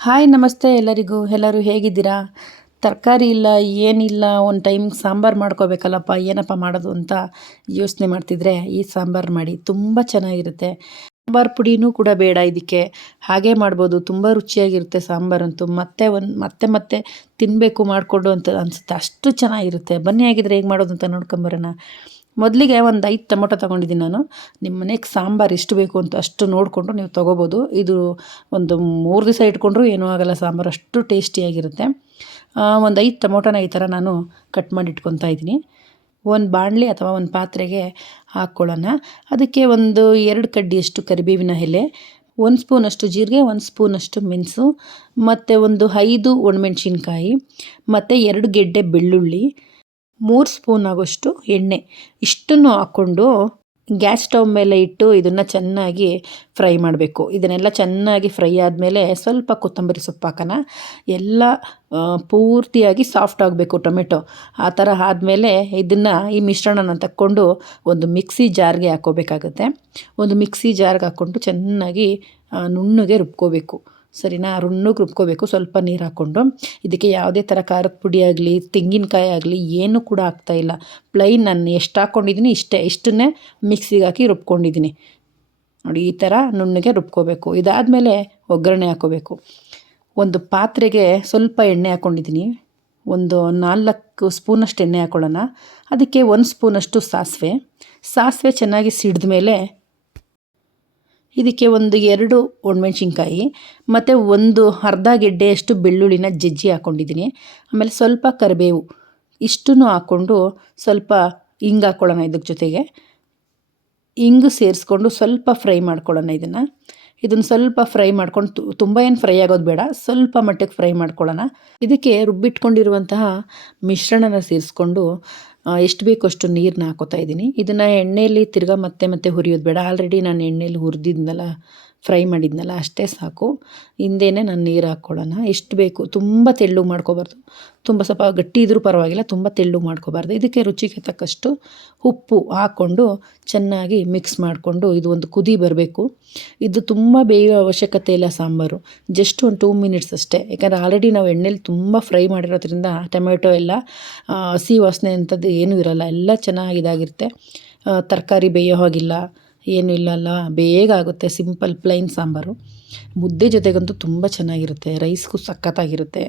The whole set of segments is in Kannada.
ಹಾಯ್ ನಮಸ್ತೆ ಎಲ್ಲರಿಗೂ. ಎಲ್ಲರೂ ಹೇಗಿದ್ದೀರಾ? ತರಕಾರಿ ಇಲ್ಲ, ಏನಿಲ್ಲ, ಒಂದು ಟೈಮ್ ಸಾಂಬಾರು ಮಾಡ್ಕೋಬೇಕಲ್ಲಪ್ಪ, ಏನಪ್ಪ ಮಾಡೋದು ಅಂತ ಯೋಚನೆ ಮಾಡ್ತಿದ್ರೆ ಈ ಸಾಂಬಾರು ಮಾಡಿ, ತುಂಬ ಚೆನ್ನಾಗಿರುತ್ತೆ. ಸಾಂಬಾರು ಪುಡಿನೂ ಕೂಡ ಬೇಡ ಇದಕ್ಕೆ, ಹಾಗೆ ಮಾಡ್ಬೋದು. ತುಂಬ ರುಚಿಯಾಗಿರುತ್ತೆ ಸಾಂಬಾರಂತೂ. ಮತ್ತೆ ಮತ್ತೆ ತಿನ್ನಬೇಕು ಮಾಡಿಕೊಂಡು ಅಂತ ಅನಿಸುತ್ತೆ, ಅಷ್ಟು ಚೆನ್ನಾಗಿರುತ್ತೆ. ಬನ್ನಿ ಆಗಿದ್ರೆ ಹೇಗೆ ಮಾಡೋದು ಅಂತ ನೋಡ್ಕೊಂಬರೋಣ. ಮೊದಲಿಗೆ ಒಂದು 5 ಟೊಮೊಟೊ ತೊಗೊಂಡಿದ್ದೀನಿ ನಾನು. ನಿಮ್ಮ ಮನೆಗೆ ಸಾಂಬಾರು ಎಷ್ಟು ಬೇಕು ಅಂತ ಅಷ್ಟು ನೋಡಿಕೊಂಡು ನೀವು ತೊಗೋಬೋದು. ಇದು ಒಂದು 3 ದಿವಸ ಇಟ್ಕೊಂಡ್ರೂ ಏನೂ ಆಗೋಲ್ಲ, ಸಾಂಬಾರು ಅಷ್ಟು ಟೇಸ್ಟಿಯಾಗಿರುತ್ತೆ. ಒಂದು 5 ಟೊಮೊಟೊನ ಈ ಥರ ನಾನು ಕಟ್ ಮಾಡಿ ಇಟ್ಕೊತಾ ಇದ್ದೀನಿ. ಒಂದು ಬಾಣಲಿ ಅಥವಾ ಒಂದು ಪಾತ್ರೆಗೆ ಹಾಕ್ಕೊಳ್ಳೋಣ. ಅದಕ್ಕೆ ಒಂದು 2 ಕಡ್ಡಿಯಷ್ಟು ಕರಿಬೇವಿನ ಎಲೆ, 1 ಸ್ಪೂನಷ್ಟು ಜೀರಿಗೆ, 1 ಸ್ಪೂನಷ್ಟು ಮೆಣಸು, ಮತ್ತು ಒಂದು 5 ಒಣಮೆಣ್ಸಿನ್ಕಾಯಿ, ಮತ್ತು 2 ಗೆಡ್ಡೆ ಬೆಳ್ಳುಳ್ಳಿ, 3 ಸ್ಪೂನ್ ಆಗೋಷ್ಟು ಎಣ್ಣೆ, ಇಷ್ಟನ್ನು ಹಾಕ್ಕೊಂಡು ಗ್ಯಾಸ್ ಸ್ಟವ್ ಮೇಲೆ ಇಟ್ಟು ಇದನ್ನು ಚೆನ್ನಾಗಿ ಫ್ರೈ ಮಾಡಬೇಕು. ಇದನ್ನೆಲ್ಲ ಚೆನ್ನಾಗಿ ಫ್ರೈ ಆದಮೇಲೆ ಸ್ವಲ್ಪ ಕೊತ್ತಂಬರಿ ಸೊಪ್ಪು ಹಾಕೋಣ. ಎಲ್ಲ ಪೂರ್ತಿಯಾಗಿ ಸಾಫ್ಟ್ ಆಗಬೇಕು ಟೊಮೆಟೊ. ಆ ಥರ ಆದಮೇಲೆ ಈ ಮಿಶ್ರಣನ ತಕ್ಕೊಂಡು ಒಂದು ಮಿಕ್ಸಿ ಜಾರ್ಗೆ ಹಾಕ್ಕೋಬೇಕಾಗತ್ತೆ. ಒಂದು ಮಿಕ್ಸಿ ಜಾರ್ಗೆ ಹಾಕ್ಕೊಂಡು ಚೆನ್ನಾಗಿ ನುಣ್ಣಗೆ ರುಬ್ಕೋಬೇಕು. ಸರಿನಾ? ನುಣ್ಣಗೆ ರುಬ್ಕೋಬೇಕು. ಸ್ವಲ್ಪ ನೀರು ಹಾಕ್ಕೊಂಡು ಇದಕ್ಕೆ ಯಾವುದೇ ಥರ ಖಾರದ ಪುಡಿ ಆಗಲಿ, ತೆಂಗಿನಕಾಯಿ ಆಗಲಿ ಏನೂ ಕೂಡ ಹಾಕ್ತಾಯಿಲ್ಲ. ಪ್ಲೈನ್ ನಾನು ಎಷ್ಟು ಹಾಕ್ಕೊಂಡಿದ್ದೀನಿ ಇಷ್ಟನ್ನೇ ಮಿಕ್ಸಿಗೆ ಹಾಕಿ ರುಬ್ಕೊಂಡಿದ್ದೀನಿ ನೋಡಿ. ಈ ಥರ ನುಣ್ಣಗೆ ರುಬ್ಕೋಬೇಕು. ಇದಾದಮೇಲೆ ಒಗ್ಗರಣೆ ಹಾಕ್ಕೋಬೇಕು. ಒಂದು ಪಾತ್ರೆಗೆ ಸ್ವಲ್ಪ ಎಣ್ಣೆ ಹಾಕ್ಕೊಂಡಿದ್ದೀನಿ. ಒಂದು 4 ಸ್ಪೂನಷ್ಟು ಎಣ್ಣೆ ಹಾಕ್ಕೊಳ್ಳೋಣ. ಅದಕ್ಕೆ 1 ಸ್ಪೂನಷ್ಟು ಸಾಸಿವೆ ಚೆನ್ನಾಗಿ ಸಿಡಿದ ಮೇಲೆ ಇದಕ್ಕೆ ಒಂದು 2 ಒಣಮೆಣ್ಸಿನ್ಕಾಯಿ ಮತ್ತು ಒಂದು ಅರ್ಧ ಗೆಡ್ಡೆಯಷ್ಟು ಬೆಳ್ಳುಳ್ಳಿನ ಜಜ್ಜಿ ಹಾಕ್ಕೊಂಡಿದ್ದೀನಿ. ಆಮೇಲೆ ಸ್ವಲ್ಪ ಕರಿಬೇವು, ಇಷ್ಟನ್ನು ಹಾಕ್ಕೊಂಡು ಸ್ವಲ್ಪ ಹಿಂಗೆ ಹಾಕ್ಕೊಳ್ಳೋಣ. ಇದಕ್ಕೆ ಜೊತೆಗೆ ಹಿಂಗು ಸೇರಿಸ್ಕೊಂಡು ಸ್ವಲ್ಪ ಫ್ರೈ ಮಾಡ್ಕೊಳ್ಳೋಣ. ಇದನ್ನು ಸ್ವಲ್ಪ ಫ್ರೈ ಮಾಡ್ಕೊಂಡು, ತುಂಬ ಏನು ಫ್ರೈ ಆಗೋದು ಬೇಡ, ಸ್ವಲ್ಪ ಮಟ್ಟಿಗೆ ಫ್ರೈ ಮಾಡ್ಕೊಳ್ಳೋಣ. ಇದಕ್ಕೆ ರುಬ್ಬಿಟ್ಕೊಂಡಿರುವಂತಹ ಮಿಶ್ರಣನ ಸೇರಿಸ್ಕೊಂಡು ಎಷ್ಟು ಬೇಕೋ ಅಷ್ಟು ನೀರನ್ನ ಹಾಕೋತಾ ಇದ್ದೀನಿ. ಇದನ್ನು ಎಣ್ಣೆಯಲ್ಲಿ ತಿರ್ಗಾ ಮತ್ತೆ ಹುರಿಯೋದು ಬೇಡ. ಆಲ್ರೆಡಿ ನಾನು ಎಣ್ಣೆಯಲ್ಲಿ ಹುರಿದಿದ್ನಲ್ಲ, ಫ್ರೈ ಮಾಡಿದ್ನಲ್ಲ, ಅಷ್ಟೇ ಸಾಕು. ಹಿಂದೆಯೇ ನಾನು ನೀರು ಹಾಕ್ಕೊಳ್ಳೋಣ. ಎಷ್ಟು ಬೇಕು, ತುಂಬ ತೆಳ್ಳಗೆ ಮಾಡ್ಕೋಬಾರ್ದು, ತುಂಬ ಸ್ವಲ್ಪ ಗಟ್ಟಿ ಇದ್ರೂ ಪರವಾಗಿಲ್ಲ, ತುಂಬ ತೆಳ್ಳಗೆ ಮಾಡ್ಕೋಬಾರ್ದು. ಇದಕ್ಕೆ ರುಚಿಗೆ ತಕ್ಕಷ್ಟು ಉಪ್ಪು ಹಾಕ್ಕೊಂಡು ಚೆನ್ನಾಗಿ ಮಿಕ್ಸ್ ಮಾಡಿಕೊಂಡು ಇದು ಒಂದು ಕುದಿ ಬರಬೇಕು. ಇದು ತುಂಬ ಬೇಯೋ ಅವಶ್ಯಕತೆ ಇಲ್ಲ ಸಾಂಬಾರು, ಜಸ್ಟ್ ಒಂದು 2 ಮಿನಿಟ್ಸ್ ಅಷ್ಟೇ. ಯಾಕಂದರೆ ಆಲ್ರೆಡಿ ನಾವು ಎಣ್ಣೆಲಿ ತುಂಬ ಫ್ರೈ ಮಾಡಿರೋದ್ರಿಂದ ಟೊಮೆಟೊ ಎಲ್ಲ ಹಸಿ ವಾಸನೆ ಅಂಥದ್ದು ಏನೂ ಇರೋಲ್ಲ, ಎಲ್ಲ ಚೆನ್ನಾಗಿ ಇದಾಗಿರುತ್ತೆ. ತರಕಾರಿ ಬೇಯೋ ಹಾಗಿಲ್ಲ, ಏನೂ ಇಲ್ಲಲ್ಲ, ಬೇಗ ಆಗುತ್ತೆ. Simple plain sambar. ಮುದ್ದೆ ಜೊತೆಗಂತೂ ತುಂಬ ಚೆನ್ನಾಗಿರುತ್ತೆ, ರೈಸ್ಗೂ ಸಖತ್ತಾಗಿರುತ್ತೆ.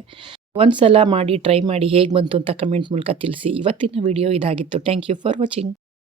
ಒಂದು ಸಲ ಮಾಡಿ ಟ್ರೈ ಮಾಡಿ ಹೇಗೆ ಬಂತು ಅಂತ ಕಮೆಂಟ್ ಮೂಲಕ ತಿಳಿಸಿ. ಇವತ್ತಿನ ವಿಡಿಯೋ ಇದಾಗಿತ್ತು. Thank you for watching.